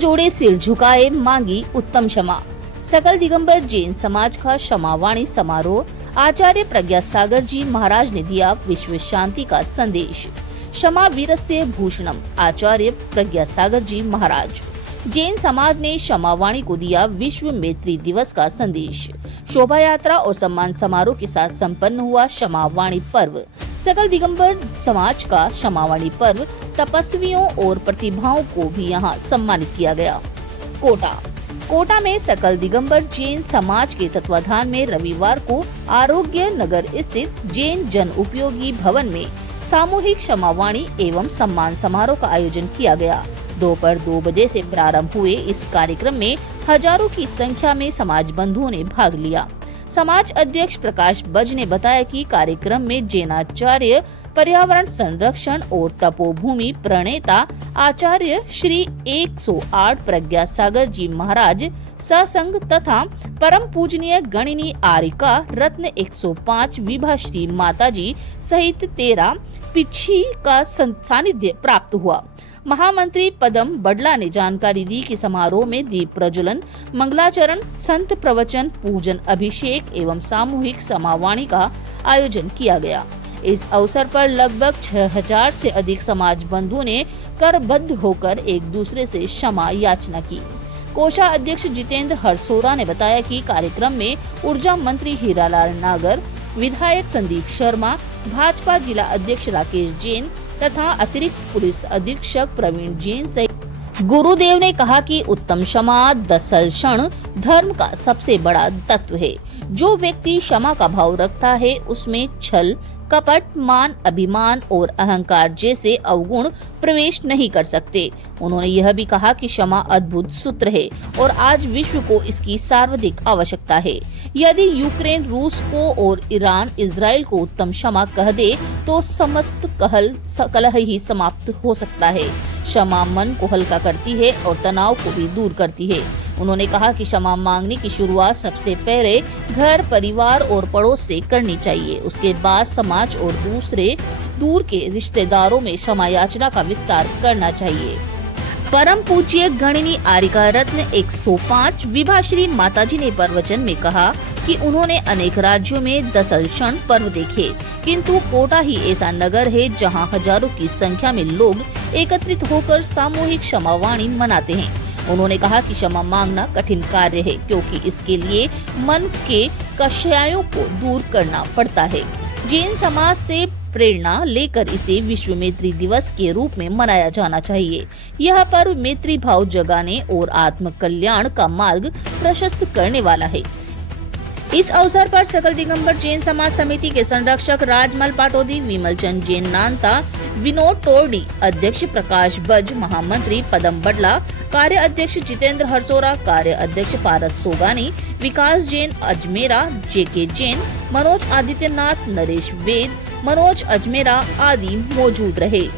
जोड़े सिर झुकाए मांगी उत्तम क्षमा। सकल दिगंबर जैन समाज का क्षमावाणी समारोह। आचार्य प्रज्ञा सागर जी महाराज ने दिया विश्व शांति का संदेश। क्षमा वीरस्य भूषणम। आचार्य प्रज्ञा सागर जी महाराज। जैन समाज ने क्षमावाणी को दिया विश्व मैत्री दिवस का संदेश। शोभा यात्रा और सम्मान समारोह के साथ संपन्न हुआ क्षमावाणी पर्व। सकल दिगंबर समाज का क्षमावाणी पर्व तपस्वियों और प्रतिभाओं को भी यहाँ सम्मानित किया गया। कोटा में सकल दिगंबर जैन समाज के तत्वाधान में रविवार को आरोग्य नगर स्थित जैन जन उपयोगी भवन में सामूहिक क्षमावाणी एवं सम्मान समारोह का आयोजन किया गया। दोपहर 2 बजे से प्रारंभ हुए इस कार्यक्रम में हजारों की संख्या में समाज बंधुओं ने भाग लिया। समाज अध्यक्ष प्रकाश बज ने बताया कि कार्यक्रम में जैनाचार्य पर्यावरण संरक्षण और तपोभूमि प्रणेता आचार्य श्री 108 प्रज्ञा सागर जी महाराज सत्संग तथा परम पूजनीय गणिनी आरिका रत्न 105 विभाश्री माताजी सहित 13 पिछी का सानिध्य प्राप्त हुआ। महामंत्री पदम बडला ने जानकारी दी कि समारोह में दीप प्रज्वलन, मंगलाचरण, संत प्रवचन, पूजन, अभिषेक एवं सामूहिक क्षमावाणी का आयोजन किया गया। इस अवसर पर लगभग 6000 से अधिक समाज बंधुओं ने करबद्ध होकर एक दूसरे से क्षमा याचना की। कोषाध्यक्ष जितेंद्र हरसोरा ने बताया कि कार्यक्रम में ऊर्जा मंत्री हीरालाल नागर, विधायक संदीप शर्मा, भाजपा जिला अध्यक्ष राकेश जैन तथा अतिरिक्त पुलिस अधीक्षक प्रवीण जैन सहित गुरुदेव ने कहा कि उत्तम क्षमा दसल क्षण धर्म का सबसे बड़ा तत्व है। जो व्यक्ति क्षमा का भाव रखता है उसमें छल, कपट, मान, अभिमान और अहंकार जैसे अवगुण प्रवेश नहीं कर सकते। उन्होंने यह भी कहा कि क्षमा अद्भुत सूत्र है और आज विश्व को इसकी सर्वाधिक आवश्यकता है। यदि यूक्रेन रूस को और ईरान इजराइल को उत्तम क्षमा कह दे तो समस्त कलह ही समाप्त हो सकता है। क्षमा मन को हल्का करती है और तनाव को भी दूर करती है। उन्होंने कहा कि क्षमा मांगने की शुरुआत सबसे पहले घर, परिवार और पड़ोस से करनी चाहिए। उसके बाद समाज और दूर के रिश्तेदारों में क्षमा याचना का विस्तार करना चाहिए। परम पूज्य गणिनी आरिका रत्न 105 विभाश्री माताजी ने प्रवचन में कहा कि उन्होंने अनेक राज्यों में दसल क्षण पर्व देखे, किंतु कोटा ही ऐसा नगर है जहां हजारों की संख्या में लोग एकत्रित होकर सामूहिक क्षमावाणी मनाते हैं। उन्होंने कहा कि क्षमा मांगना कठिन कार्य है क्योंकि इसके लिए मन के कषायों को दूर करना पड़ता है। जैन समाज से प्रेरणा लेकर इसे विश्व मैत्री दिवस के रूप में मनाया जाना चाहिए। यह पर्व मैत्री भाव जगाने और आत्म कल्याण का मार्ग प्रशस्त करने वाला है। इस अवसर पर सकल दिगंबर जैन समाज समिति के संरक्षक राजमल पाटोदी, विमल चंद जैन नानता, विनोद टोरडी, अध्यक्ष प्रकाश बज, महामंत्री पदम बडला, कार्य अध्यक्ष जितेंद्र हरसोरा, कार्य अध्यक्ष पारस सोगानी, विकास जैन अजमेरा, जेके जैन, मनोज आदित्यनाथ, नरेश वेद, मनोज अजमेरा आदि मौजूद रहे।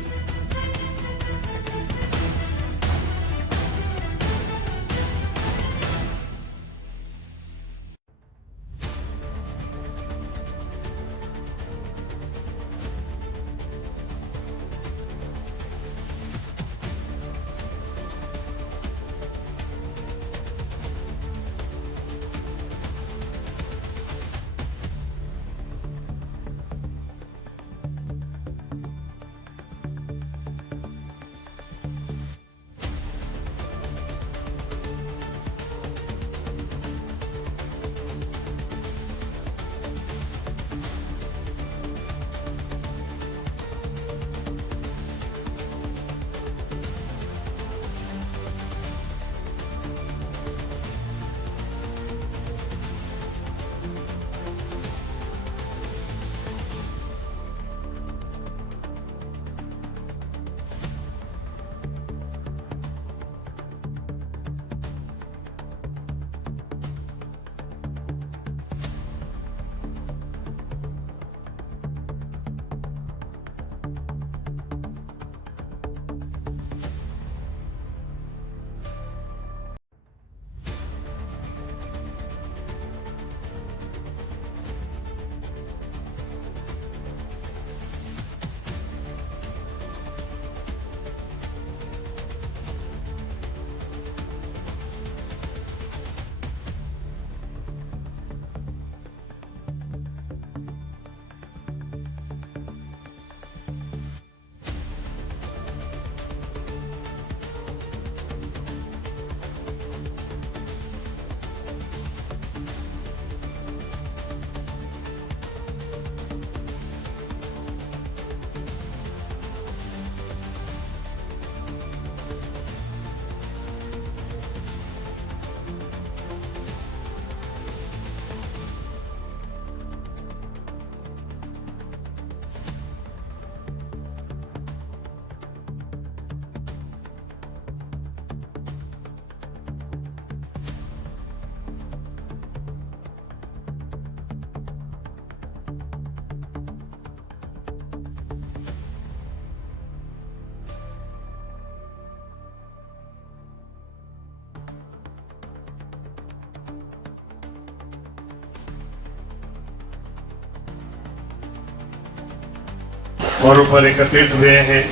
और पर एकत्रित हुए हैं।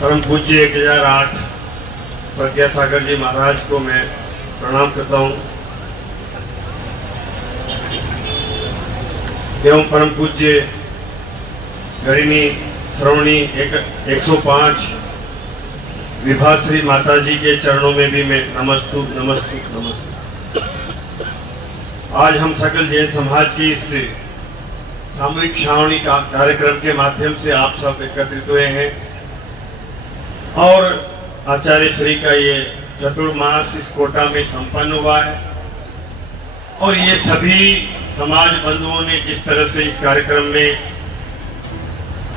परम पूज्य 1008 प्रज्ञासागर जी महाराज को मैं प्रणाम करता हूँ एवं परम पूज्य गरिणी श्रवणी 105 विभाश्री माता जी के चरणों में भी मैं नमस्तु नमस्तु नमस्तु। आज हम सकल जैन समाज की इस सामूहिक श्रावणी कार्यक्रम के माध्यम से आप सब एकत्रित हुए हैं और आचार्य श्री का ये चतुर्मास इस कोटा में संपन्न हुआ है और ये सभी समाज बंधुओं ने जिस तरह से इस कार्यक्रम में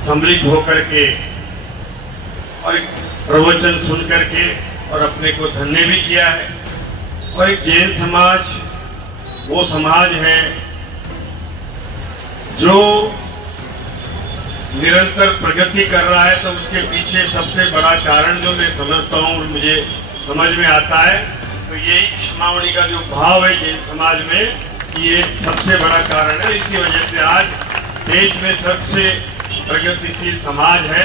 सम्मिलित होकर के और एक प्रवचन सुन करके और अपने को धन्य भी किया है। और एक जैन समाज वो समाज है जो निरंतर प्रगति कर रहा है, तो उसके पीछे सबसे बड़ा कारण जो मैं समझता हूँ और मुझे समझ में आता है तो यही क्षमावणी का जो भाव है जैन समाज में, ये सबसे बड़ा कारण है। इसी वजह से आज देश में सबसे प्रगतिशील समाज है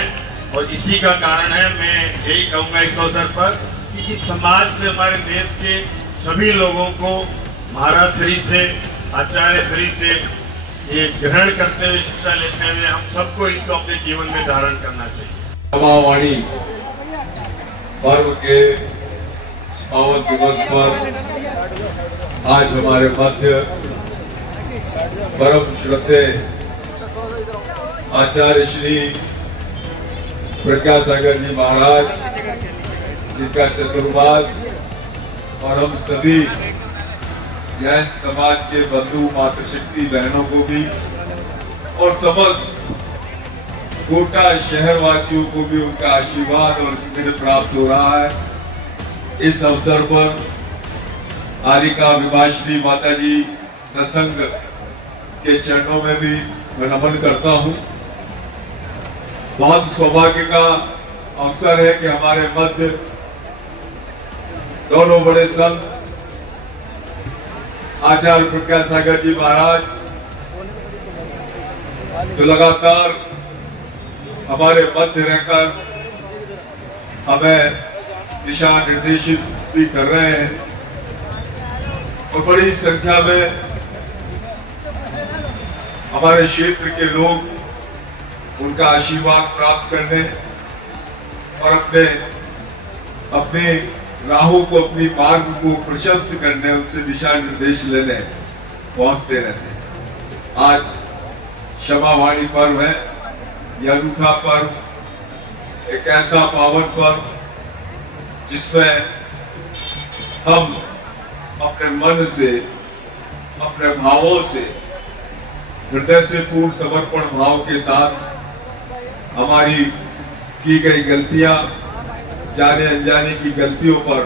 और इसी का कारण है। मैं यही कहूँगा इस अवसर पर कि इस समाज से हमारे देश के सभी लोगों को महाराज श्री से आचार्य श्री से ये ग्रहण करते हुए शिक्षा लेते हुए हम सबको इसको अपने जीवन में धारण करना चाहिए। क्षमावाणी पर्व के पावन दिवस पर आज हमारे मध्य परम श्रद्धेय आचार्य श्री प्रज्ञासागर जी महाराज जिनका चतुर्मास और हम सभी जैन समाज के बंधु मातृशक्ति बहनों को भी और समस्त कोटा शहर वासियों को भी उनका आशीर्वाद और स्नेह प्राप्त हो रहा है। इस अवसर पर आरिका विभाश्री माता जी सत्संग के चरणों में भी मैं नमन करता हूँ। बहुत सौभाग्य का अवसर है कि हमारे मध्य दोनों बड़े संत आचार्य प्रज्ञासागर जी महाराज जो लगातार हमारे मध्य रहकर हमें दिशा निर्देशित भी कर रहे हैं और बड़ी संख्या में हमारे क्षेत्र के लोग उनका आशीर्वाद प्राप्त करने और अपने राहों को, अपनी मार्ग को प्रशस्त करने, उनसे दिशा निर्देश लेने पहुंचते रहते हैं। आज क्षमावाणी पर्व है, यह अनूठा पर्व, एक ऐसा पावन पर्व जिसमें हम अपने मन से, अपने भावों से, हृदय से पूर्ण समर्पण भाव के साथ हमारी की गई गलतियां, जाने अनजाने की गलतियों पर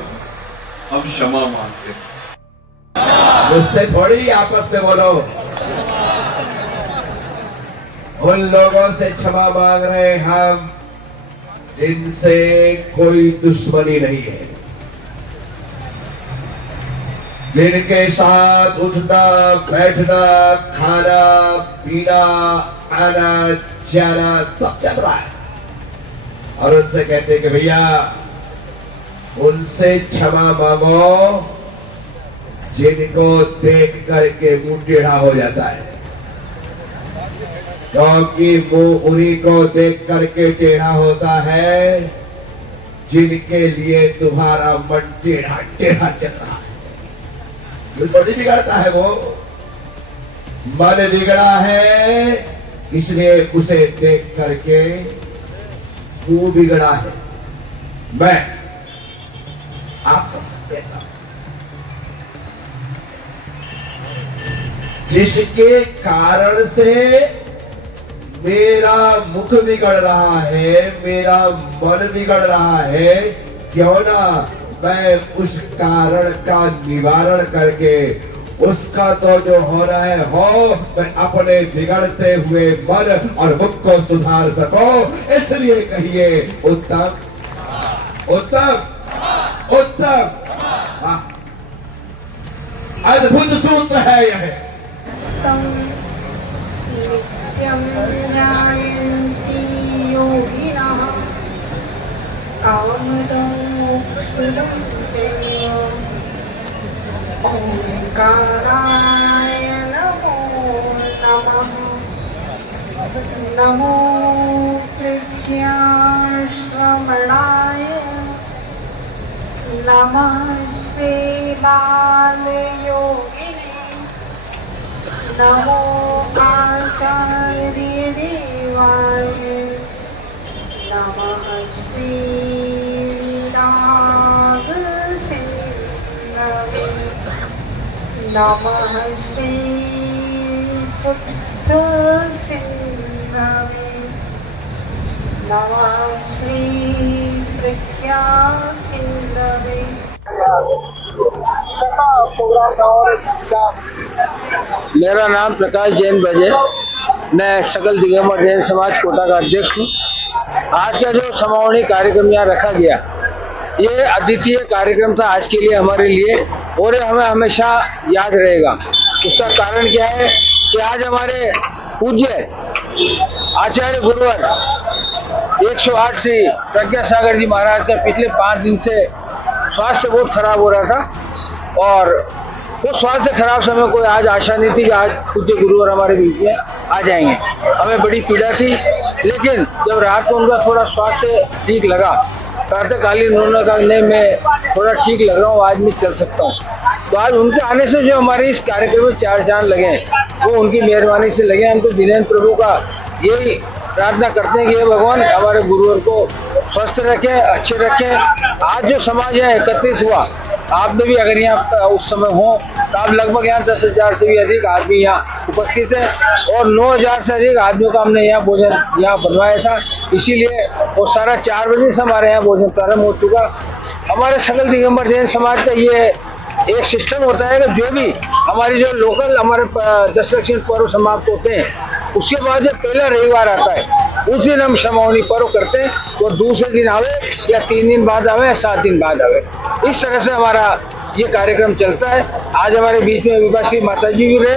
हम क्षमा मांगते हैं। मुझसे थोड़ी आपस में बोलो, उन लोगों से क्षमा मांग रहे हैं हम जिनसे कोई दुश्मनी नहीं है, जिनके साथ उठना बैठना खाना पीना आना जाना सब चल रहा है और उनसे कहते हैं कि भैया उनसे क्षमा मांगो जिनको देख करके मुंह टेढ़ा हो जाता है, क्योंकि मुंह उन्हीं को देख करके टेढ़ा होता है जिनके लिए तुम्हारा मन टेढ़ा टेढ़ा चल रहा है। जो थोड़ी बिगड़ता है, वो मन बिगड़ा है इसलिए उसे देख करके वो बिगड़ा है। मैं आप सबसे कहता हूं जिसके कारण से मेरा मुख बिगड़ रहा है, मेरा मन बिगड़ रहा है, क्यों ना मैं उस कारण का निवारण करके उसका तो जो हो रहा है हो, मैं अपने बिगड़ते हुए मन और मुख को सुधार सको। इसलिए कहिए उत्तम उत्तम उत्तम। अद्भुत सूत्र है यह। नित्यम सुरं चैव ओंकाराय नमो नमः। नमो कृच्छ्रावणाय नमः श्रीबालयोगिने नमो आचार्यदेवाय नमः श्रीविरागसिन्धवे नमः श्रीशुद्धसिन्धवे नमः श्रीप्रज्ञासिन्धवे। मेरा नाम प्रकाश जैन बजे, मैं सकल दिगंबर जैन समाज कोटा का अध्यक्ष हूँ। आज का जो समावणी कार्यक्रम यहाँ रखा गया, ये अद्वितीय कार्यक्रम था आज के लिए, हमारे लिए, और ये हमें हमेशा याद रहेगा। उसका कारण क्या है कि आज हमारे पूज्य आचार्य गुरुवर 108 श्री प्रज्ञा सागर जी महाराज का पिछले 5 दिन से स्वास्थ्य बहुत खराब हो रहा था, और वो स्वास्थ्य खराब समय कोई आज आशा नहीं थी कि आज पूज्य गुरुवर हमारे बीच में आ जाएंगे। हमें बड़ी पीड़ा थी, लेकिन जब रात को उनका थोड़ा स्वास्थ्य ठीक लगा, प्रातःकालीन उन्होंने कहा नहीं मैं थोड़ा ठीक लग रहा हूँ, आज मैं चल सकता हूँ। तो आज उनके आने से जो हमारे इस कार्यक्रम में 4 चांद लगे, वो उनकी मेहरबानी से लगे। हम तो दीनेन्द्र प्रभु का यही प्रार्थना करते हैं कि ये भगवान हमारे गुरुवर को स्वस्थ रखें, अच्छे रखें। आज जो समाज है एकत्रित हुआ, आपने भी अगर यहाँ उस समय हो तो आप लगभग यहाँ 10,000 से भी अधिक आदमी यहाँ उपस्थित है, और 9,000 से अधिक आदमियों का हमने यहाँ भोजन यहाँ बनवाया था। इसीलिए वो सारा 4 बजे से हमारे यहाँ भोजन प्रारंभ हो चुका। हमारे सकल दिगंबर जैन समाज का ये एक सिस्टम होता है कि जो भी हमारी जो लोकल हमारे दशदक्षिण पर्व समाप्त होते हैं, उसके बाद जो पहला रविवार आता है उस दिन हम समावनी पर्व करते हैं। वो दूसरे दिन आवे या 3 दिन बाद आवे या 7 दिन बाद आवे, इस तरह से हमारा ये कार्यक्रम चलता है। आज हमारे बीच में विभाश्री माता जी भी रहे,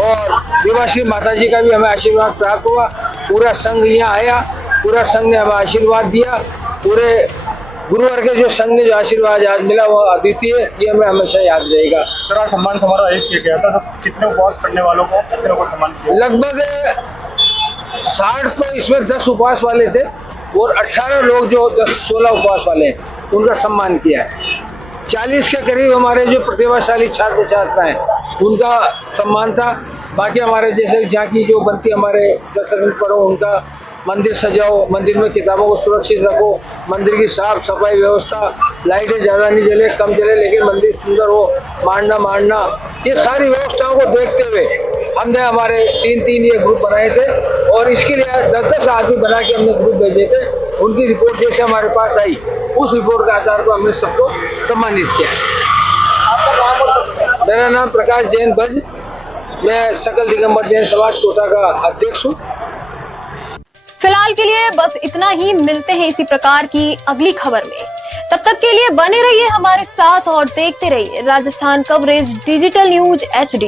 और विभाश्री माता जी का भी हमें आशीर्वाद प्राप्त हुआ। पूरा संघ यहाँ आया, पूरा संघ ने हमें आशीर्वाद दिया। पूरे गुरुवार के जो संघ ने जो आशीर्वाद आज मिला वो अद्वितीय, ये हमें हमेशा याद रहेगा। तरह सम्मान हमारा आयोजित किया गया था, तो कितने उपवास करने वालों को कितने लोगों को सम्मान किया? लगभग 60 तो इसमें 10 उपवास वाले थे, और 18 लोग जो 10-16 उपवास वाले हैं उनका सम्मान किया है। 40 के करीब हमारे जो प्रतिभाशाली छात्र छात्राएं उनका सम्मान था। बाकी हमारे जैसे जहाँ की जो बनती हमारे दर्शन करो, उनका मंदिर सजाओ, मंदिर में किताबों को सुरक्षित रखो, मंदिर की साफ सफाई व्यवस्था, लाइटें ज़्यादा नहीं जले, कम जले, लेकिन मंदिर सुंदर हो, मांडना, ये सारी व्यवस्थाओं को देखते हुए हमने हमारे 3 ये ग्रुप बनाए थे, और इसके लिए 10-10 आदमी बना के हमने ग्रुप भेजे थे। उनकी रिपोर्ट जैसे हमारे पास आई, उस रिपोर्ट के आधार पर हमने सबको सम्मानित किया। मेरा नाम प्रकाश जैन बज, मैं सकल दिगंबर जैन समाज कोटा का अध्यक्ष हूँ। फिलहाल के लिए बस इतना ही, मिलते हैं इसी प्रकार की अगली खबर में। तब तक के लिए बने रहिए हमारे साथ और देखते रहिए Rajasthan coverage digital news HD।